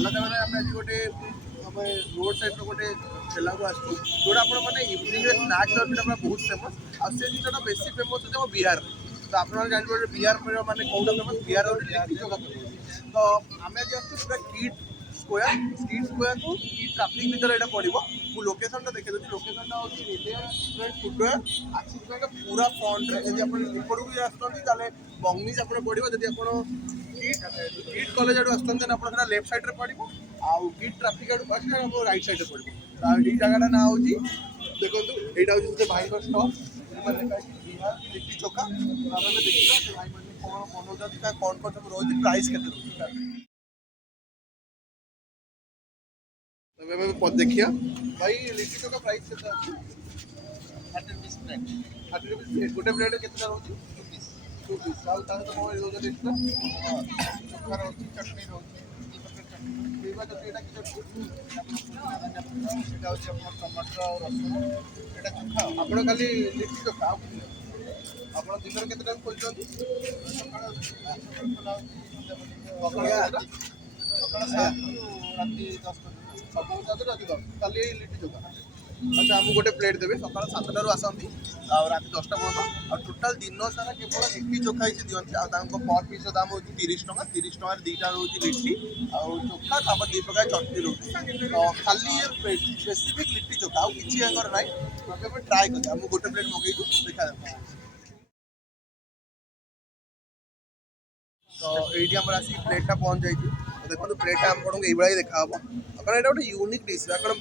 ଜାଲକାରେ ଆମେ ଆଜି ଗୋଟେ ଆମେ ରୋଡ୍ ସାଇଡ୍ର ଗୋଟେ ଠେଲାକୁ ଆସିଛୁ ଯୋଉଟା ଆପଣମାନେ ଇଭିନିଂରେ ସ୍ନାକ୍ସ ଦରକାର ପୁରା ବହୁତ ଫେମସ୍ ଆଉ ସେ ଜିନିଷଟା ବେଶୀ ଫେମସ୍ ହେଉଛି ଆମ ବିହାରରେ। ତ ଆପଣମାନେ ଜାଣିପାରିବେ ବିହାର ମାନେ କୋଉଟା ଫେମସ୍ ବିହାର ହେଉଛି ଲିଟ୍ଟି ଚୋଖା ଫେମସ୍। ତ ଆମେ ଆଜି ଆସିଛୁ ପୁରା କିଟ୍ ସ୍କୋୟାରକୁ କିଟ୍ ଟ୍ରାଫିକ୍ ଭିତରେ ଏଇଟା ପଡ଼ିବ। ମୁଁ ଲୋକେସନ୍ଟା ଦେଖେଇ ଦେଉଛି ଲୋକେସନ୍ଟା ହେଉଛି ରିଲାଏନ୍ସ ଫୁଟୱେୟାର ଆକ୍ସିସ୍ ବ୍ୟାଙ୍କ ପୁରା ଫ୍ରଣ୍ଟରେ। ଯଦି ଆପଣ ଏପଟକୁ ବି ଆସୁଛନ୍ତି ତାହେଲେ ବଙ୍ଗନିଜ୍ ଆପଣ ପଡ଼ିବ। ଯଦି ଆପଣ କିଟ୍ କଲେଜ ଆଡ଼ୁ ଆସୁଛନ୍ତି ତାହେଲେ ଆପଣ ସେଟା ଲେଫ୍ଟ ସାଇଡ଼୍ରେ ପଡ଼ିବ ଆଉ କିଟ୍ ଟ୍ରାଫିକ୍ ଆଡ଼କୁ ଆସିଲେ ଆପଣ ରାଇଟ୍ ସାଇଡ଼୍ରେ ପଡ଼ିବ। ତ ଏଇ ଜାଗାଟା ନାଁ ହେଉଛି ଦେଖନ୍ତୁ ଏଇଟା ହେଉଛି ସେ ଭାଇଙ୍କ ଷ୍ଟଲ୍ ଲେଖା ହେଇଛି ବିହାର ଲିଟ୍ଟି ଚୋଖା। ଆମେ ଦେଖିବା ସେ ଭାଇମାନେ କ'ଣ ବନଉଛନ୍ତି ତା କ'ଣ କ'ଣ ସବୁ ରହୁଛି ପ୍ରାଇସ୍ କେତେ ରହୁଛି। ଏବେ ଆମେ ଦେଖିବା ଭାଇ ଲିଟ୍ଟି ଚୋଖା ପ୍ରାଇସ୍ କେତେ ଅଛି। 30 rupees ପ୍ଲେଟ୍। 30 rupees ପ୍ଲେଟ୍ ଗୋଟେ ପ୍ଲେଟ୍ କେତେଟା ରହୁଛି 2 piece ଆଉ ତା ସହିତ କ'ଣ ରହୁଛନ୍ତି ଏକ୍ସଟ୍ରା ଚୋଖା ରହୁଛି ଚଟଣି ରହୁଛି ପିଇବା ଚଟଣି ଏଇଟା କି ଚଟଣି ସେଇଟା ହେଉଛି ଆପଣର ଟମାଟର ଆଉ ରସୁଣ ଏଇଟା ଚୋଖା ଆପଣ ଖାଲି ଲିଟ୍ଟି ଚୋଖା ଆଉ କିଛି ନାହିଁ। ଆପଣ ଦିନରେ କେତେ ଟାଇମ୍ ଖୋଲୁଛନ୍ତି ସକାଳ 7ରୁ ରାତି 10 ସବୁ ରାତି 10 ଖାଲି ଲିଟ୍ଟି ଚୋଖା। ଆଚ୍ଛା ଆମକୁ ଗୋଟେ ପ୍ଲେଟ୍ ଦେବେ ସକାଳ 7ଟାରୁ ଆସନ୍ତି ଆଉ ରାତି 10ଟା ପର୍ଯ୍ୟନ୍ତ ଆଉ ଟୋଟାଲ୍ ଦିନ ସାରା କେବଳ ଲିଟ୍ଟି ଚୋଖା ହିଁ ଦିଅନ୍ତି ଆଉ ତାଙ୍କ ପର୍ ପିସ୍ର ଦାମ ହେଉଛି 30 ଟଙ୍କା। 30 ଟଙ୍କାରେ ଦୁଇଟା ରହୁଛି ଲିଟ୍ଟି ଆଉ ଚୋଖା ତାପରେ 2 ପ୍ରକାର ଚଟଣି ରହୁଛି। ତ ଖାଲି ସ୍ପେସିଫିକ୍ ଲିଟ୍ଟି ଚୋଖା ଆଉ କିଛି ତାଙ୍କର ନାହିଁ। ଆମେ ଟ୍ରାଏ କରିବା ଆମକୁ ଗୋଟେ ପ୍ଲେଟ୍ ମଗେଇଛୁ ଦେଖାଯାଉ। ତ ଏଇଠି ଆମର ଆସିକି ପ୍ଲେଟ୍ଟା ପହଞ୍ଚି ଯାଇଛି। ଦେଖନ୍ତୁ ପ୍ଲେଟ୍ଟା ଆପଣଙ୍କୁ ଏଇଭଳିଆ ଦେଖାହେବ କାରଣ ଏଇଟା ଗୋଟେ ୟୁନିକ୍ ଡିସ୍ କାରଣ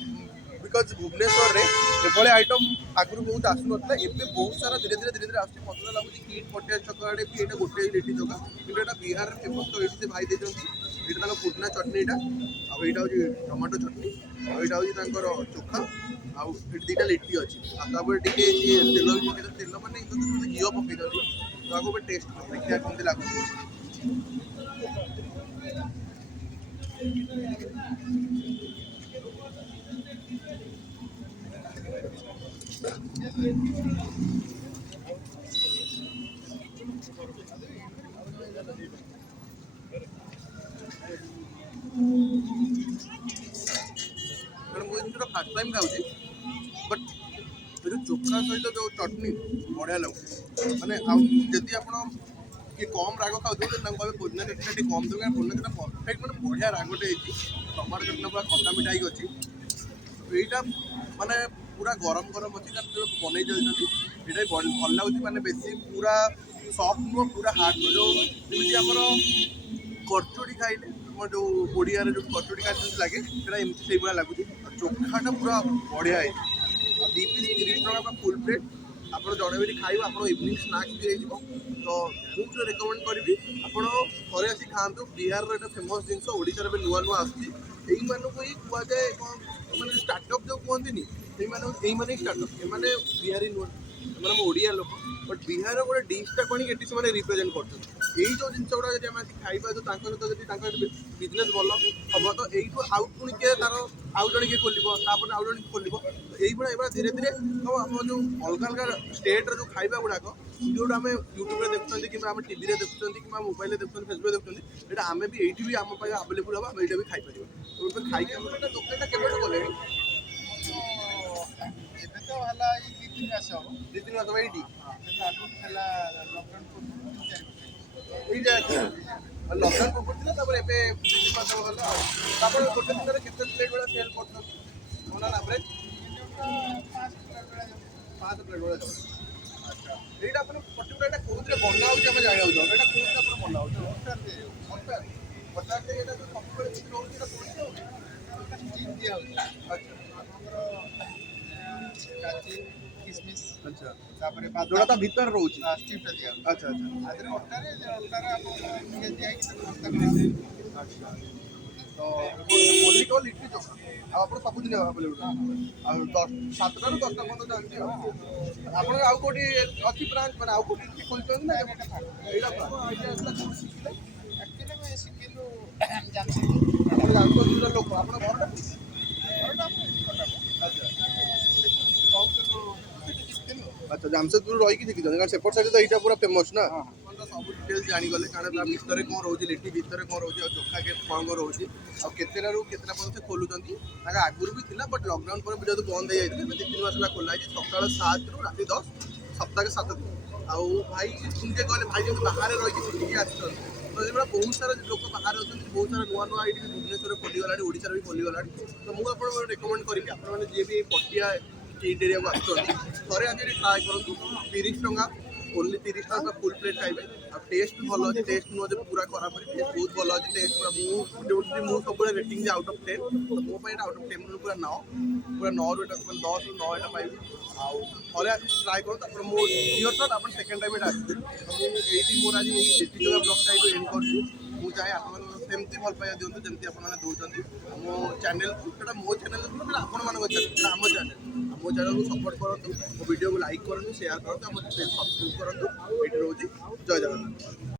ବିକଜ୍ ଭୁବନେଶ୍ୱରରେ ଏଭଳି ଆଇଟମ୍ ଆଗରୁ ବହୁତ ଆସୁନଥିଲା ଏବେ ବହୁତ ସାରା ଧୀରେ ଧୀରେ ଆସୁଛି। ମୋତେ ଲାଗୁଛି କିଟ୍ ପଟିଆ ଛକ ଆଡ଼େ ବି ଏଇଟା ଗୋଟେ ଲିଟ୍ଟି ଚୋଖା କିନ୍ତୁ ଏଇଟା ବିହାରରେ ଫେମସ୍। ତ ଏଇଠି ସେ ଭାଇ ଦେଇଛନ୍ତି ଏଇଟା ତାଙ୍କ ପୁଦିନା ଚଟଣିଟା ଆଉ ଏଇଟା ହେଉଛି ଟମାଟୋ ଚଟଣି ଆଉ ଏଇଟା ହେଉଛି ତାଙ୍କର ଚୋଖା ଆଉ ଏଠି ଦୁଇଟା ଲିଟ୍ଟି ଅଛି ଆଉ ତାପରେ ଟିକେ ତେଲ ବି ପକେଇଛନ୍ତି। ତେଲ ମାନେ ଘିଅ ପକେଇଛନ୍ତି ତ ଆକୁ ଗୋଟେ ଟେଷ୍ଟ ଦେଖିବା କେମିତି ଲାଗୁଛି। କାରଣ ମୁଁ ଏ ଜିନିଷଟା ଫାର୍ଷ୍ଟ ଟାଇମ୍ ଖାଉଛି ବଟ୍ ଏ ଯେଉଁ ଚୋଖା ସହିତ ଯେଉଁ ଚଟଣି ବଢ଼ିଆ ଲାଗୁଛି। ମାନେ ଆଉ ଯଦି ଆପଣ ଟିକେ କମ୍ ରାଗ ଖାଉଥିବେ ତାଙ୍କୁ କହିବେ ପୁଦିନା ଚଟଣିଟା ଟିକେ କମ୍ ଦେବେ କାରଣ ପୁଦିନା ଚଟଣି ପରଫେକ୍ଟ ମାନେ ବଢ଼ିଆ ରାଗଟେ ହେଇଛି। ଟମାଟୋ ଚଟଣି ପୁରା ଖଟା ମିଠା ହେଇକି ଅଛି। ଏଇଟା ମାନେ ପୁରା ଗରମ ଅଛି କାରଣ ଯେଉଁ ବନେଇ ଚାଲିଛନ୍ତି ଏଇଟା ବି ଭଲ ଲାଗୁଛି। ମାନେ ବେଶୀ ପୁରା ସଫ୍ଟ ନୁହଁ ପୁରା ହାର୍ଡ଼ ନୁହଁ। ଯେଉଁ ଯେମିତି ଆମର କଚୁଡ଼ି ଖାଇଲେ ଆମର ଯେଉଁ ଓଡ଼ିଆରେ ଯେଉଁ କଚୁଡ଼ି ଖାଇଲେ ଯେମିତି ଲାଗେ ସେଇଟା ଏମିତି ସେଇଭଳିଆ ଲାଗୁଛି। ଆଉ ଚୋଖାଟା ପୁରା ବଢ଼ିଆ ହେଇଛି ଆଉ 2 ପିସ୍ 30 ଟଙ୍କା ପୁରା ଫୁଲ୍ ପ୍ଲେଟ୍। ଆପଣ ଜଣେ ବି ଖାଇବେ ଆପଣ ଇଭିନିଂ ସ୍ନାକ୍ସ ବି ହେଇଯିବ। ତ ମୁଁ ଯେଉଁ ରେକମେଣ୍ଡ କରିବି ଆପଣ ଥରେ ଆସି ଖାଆନ୍ତୁ। ବିହାରର ଏଇଟା ଫେମସ୍ ଜିନିଷ ଓଡ଼ିଶାରେ ଏବେ ନୂଆ ଆସୁଛି। ଏଇମାନଙ୍କୁ ହିଁ କୁହାଯାଏ କ'ଣ ମାନେ ଷ୍ଟାର୍ଟଅପ୍ ଯେଉଁ କୁହନ୍ତିନି ଏଇମାନେ ହିଁ ଷ୍ଟାର୍ଟଅପ୍। ଏମାନେ ବିହାରୀ ନୁହଁ ଏମାନେ ଆମ ଓଡ଼ିଆ ଲୋକ ବଟ୍ ବିହାରର ଗୋଟେ ଡିଶ୍ଟା କ'ଣ ଏଠି ସେମାନେ ରିପ୍ରେଜେଣ୍ଟ କରୁଛନ୍ତି। ଏଇ ଯେଉଁ ଜିନିଷ ଗୁଡ଼ା ଯଦି ଆମେ ଆସି ଖାଇବା ଯେଉଁ ତାଙ୍କ ସହିତ ଯଦି ତାଙ୍କର ବିଜନେସ୍ ଭଲ ହେବ ତ ଏଇଠୁ ଆଉ ପୁଣି କିଏ ତା'ର ଆଉ ଜଣେ କିଏ ଖୋଲିବ ତାପରେ ଆଉ ଜଣେ ଖୋଲିବ। ଏଇଭଳିଆ ଧୀରେ ଧୀରେ ତ ଆମ ଯେଉଁ ଅଲଗା ଷ୍ଟେଟ୍ର ଯେଉଁ ଖାଇବା ଗୁଡ଼ାକ ଯେଉଁଟା ଆମେ ୟୁଟ୍ୟୁବରେ ଦେଖୁଛନ୍ତି କିମ୍ବା ଆମେ ଟିଭିରେ ଦେଖୁଛନ୍ତି କିମ୍ବା ମୋବାଇଲରେ ଦେଖୁଛନ୍ତି ଫେସବୁକ୍ରେ ଦେଖୁଛନ୍ତି ଏଇଟା ଆମେ ବି ଏଇଠି ବି ଆମ ପାଇଁ ଆଭେଲେବୁଲ୍ ହେବ ଆମେ ଏଇଟା ବି ଖାଇପାରିବା। ଏବେ ଖାଇକି ଆମର ଏଇଟା ଦୋକାନଟା କେବେଠୁ କଲେଣି ଏବେ ତ ହେଲା ଏଇ 2-3 ମାସ ହେବ। 2-3 ମାସ ହେବ ଏଇଠି କିନ୍ତୁ ଆଗରୁ ଥିଲା ଲକଡାଉନ୍ ପୂର୍ବରୁ 3-4 ବର୍ଷ। ଏଇ ଜାଗା ଲକଡାଉନ୍ ପୂର୍ବରୁ ଥିଲା ତାପରେ ଏବେ 2-3 ମାସ ହେଲା ଆଉ। ତାପରେ ଗୋଟେ ଦିନରେ କେତେ ପ୍ଲେଟ୍ ଭଳିଆ ସେଲ୍ କରୁଛନ୍ତି କ'ଣ ଆଭରେଜ୍ 500 ପ୍ଲେଟ୍ ଭଳିଆ ଯାଉଛି। 500 ପ୍ଲେଟ୍ ଭଳିଆ ଯାଉଛି। ଆଚ୍ଛା ଏଇଟା ଆପଣ ପର୍ଟିକୁଲାର ଏଇଟା କେଉଁଥିରେ ବନା ହେଉଛି ଆମେ ଜାଣିବାକୁ ଚାହୁଁଛୁ ଏଇଟା କେଉଁଥିରେ ଆପଣ ବନା ହେଉଛି ହଠାତ୍ ଏଇଟା ଯେଉଁ ସବୁବେଳେ କିଛି ରହୁଛି ଏଇଟା କେଉଁଥିରେ ହେଉଛି ଷ୍ଟିମ୍ ଦିଆ ହେଉଛି। ଆଚ୍ଛା ଆପଣଙ୍କର କାଜୁ କିସମିସ୍ ଆଚ୍ଛା ତାପରେ ଯୋଉଟା ତା ଭିତରେ ରହୁଛି ଷ୍ଟିମ୍ଟା ଦିଆ ହେଉଛି। ଆଚ୍ଛା ଆଚ୍ଛା ଆଧିରେ ଅଟାରେ ଆପଣଙ୍କର ଘିଅ ଦିଆହେଇକି ତାକୁ ଭର୍ତ୍ତା କରାହେଉଛି। ଆଚ୍ଛା ତ ମଲ୍ଲିକ ଲିଟ୍ଟି ଚୋଖା ଆଉ ଆପଣ ସବୁଦିନ ଆଭେଲେବୁଲ୍ ଆଉ 7ଟାରୁ 10ଟା ପର୍ଯ୍ୟନ୍ତ ଚାଲିଛି ଆଉ ଆପଣ ଆଉ କେଉଁଠି ଅଛି ବ୍ରାଞ୍ଚ ମାନେ ଆଉ କେଉଁଠି କିଛି ଖୋଲିଛନ୍ତି ନା ଏଇଟା ଆସିଲା କେଉଁଠି ଶିଖିଲେ ଆକ୍ଚୁଆଲି ଆମେ ଶିଖିଲୁ ଆପଣ ଜାଣିଛନ୍ତି ଲୋକ ଆପଣ ଘରଟା ଘରଟା ଆମର ଏଠି କଟକ। ଆଚ୍ଛା କମ୍ ଶିଖିଲୁ। ଆଚ୍ଛା ଜାମସେଦପୁର ରହିକି ଶିଖିଛନ୍ତି କାରଣ ସେପଟ ସାଇଡ଼୍ ତ ଏଇଟା ପୁରା ଫେମସ୍ ନା ସବୁ ଡିଟେଲ୍ସ ଜାଣିଗଲେ କାରଣ ତା ଭିତରେ କ'ଣ ରହୁଛି ଲିଟି ଭିତରେ କ'ଣ ରହୁଛି ଆଉ ଚୋଖା କ'ଣ ରହୁଛି ଆଉ କେତେଟାରୁ କେତେଟା ପର୍ଯ୍ୟନ୍ତ ସେ ଖୋଲୁଛନ୍ତି ତାଙ୍କ ଆଗରୁ ବି ଥିଲା ବଟ୍ ଲକଡାଉନ୍ ପରେ ଯେହେତୁ ବନ୍ଦ ହେଇଯାଇଥିଲା ଏବେ 2-3 ମାସ ହେଲା ଖୋଲା ହେଇଛି ସକାଳ 7ରୁ ରାତି 10 ସପ୍ତାହରେ 7 ଦିନ। ଆଉ ଭାଇ ଯେମିତି କହିଲେ ଭାଇ ଯେମିତି ବାହାରେ ରହିକି ଶିଖିକି ଆସିଛନ୍ତି ତ ସେଭଳିଆ ବହୁତ ସାରା ଲୋକ ବାହାରେ ଅଛନ୍ତି ବହୁତ ସାରା ନୂଆ ନୂଆ ଏଇଠି ଭୁବନେଶ୍ୱରରେ ଖୋଲିଗଲାଣି ଓଡ଼ିଶାରେ ବି ଖୋଲିଗଲାଣି ତ ମୁଁ ଆପଣଙ୍କୁ ରେକମେଣ୍ଡ କରିବି ଆପଣମାନେ ଯିଏ ବି ପଟିଆ କିଟ୍ ଏରିଆକୁ ଆସୁଛନ୍ତି ଥରେ ଆଜି ଏଠି ଟ୍ରାଏ କରନ୍ତୁ 30 ଟଙ୍କା ଓନ୍ଲି 30 ଟଙ୍କା ଫୁଲ୍ ପ୍ଲେଟ୍ ଖାଇବେ ଆଉ ଟେଷ୍ଟ ବି ଭଲ ଅଛି ଟେଷ୍ଟ ନୁହଁ ଯେ ପୁରା ଖରାପ ଅଛି ଟେଷ୍ଟ ବହୁତ ଭଲ ଅଛି ଟେଷ୍ଟ ପୁରା ମୁଁ ସବୁବେଳେ ରେଟିଂ ଯେ ଆଉଟ୍ ଅଫ୍ 10 ତ ମୋ ପାଇଁ ଏଇଟା ଆଉଟ୍ ଅଫ୍ 10 ପୁରା 9 ପୁରା 9ରୁ ଏଇଟା 10ରୁ 9 ଏଇଟା ପାଇବି ଆଉ ଥରେ ଟ୍ରାଏ କରନ୍ତୁ ଆପଣ ମୋ ଝିଅ ତ ଆପଣ ସେକେଣ୍ଡ ଟାଇମ୍ ଏଇଟା ଆସିବେ ତ ମୁଁ ଏଇଠି ମୋର ଆଜି ଏଇ ଲିଟି ଚୋଖା ବ୍ଲଗ୍ଟା ଏଇଠୁ ଏଣ୍ଡ କରୁଛି ମୁଁ ଚାହେଁ ଆପଣମାନଙ୍କୁ ସେମିତି ଭଲ ପାଇବା ଦିଅନ୍ତୁ ଯେମିତି ଆପଣମାନେ ଦେଉଛନ୍ତି ମୋ ଚ୍ୟାନେଲ୍କୁ ସେଇଟା ମୋ ଚ୍ୟାନେଲ୍ ନୁହଁ ସେଇଟା ଆପଣମାନଙ୍କ ଚ୍ୟାନେଲ୍ ସେଇଟା ଆମ ଚ୍ୟାନେଲ୍ ମୋ ଚ୍ୟାନେଲ୍କୁ ସପୋର୍ଟ କରନ୍ତୁ ମୋ ଭିଡ଼ିଓକୁ ଲାଇକ୍ କରନ୍ତୁ ସେୟାର କରନ୍ତୁ ଆମ ସବସ୍କ୍ରାଇବ୍ କରନ୍ତୁ ଏଇଠି ରହୁଛି ଜୟ ଜଗନ୍ନାଥ।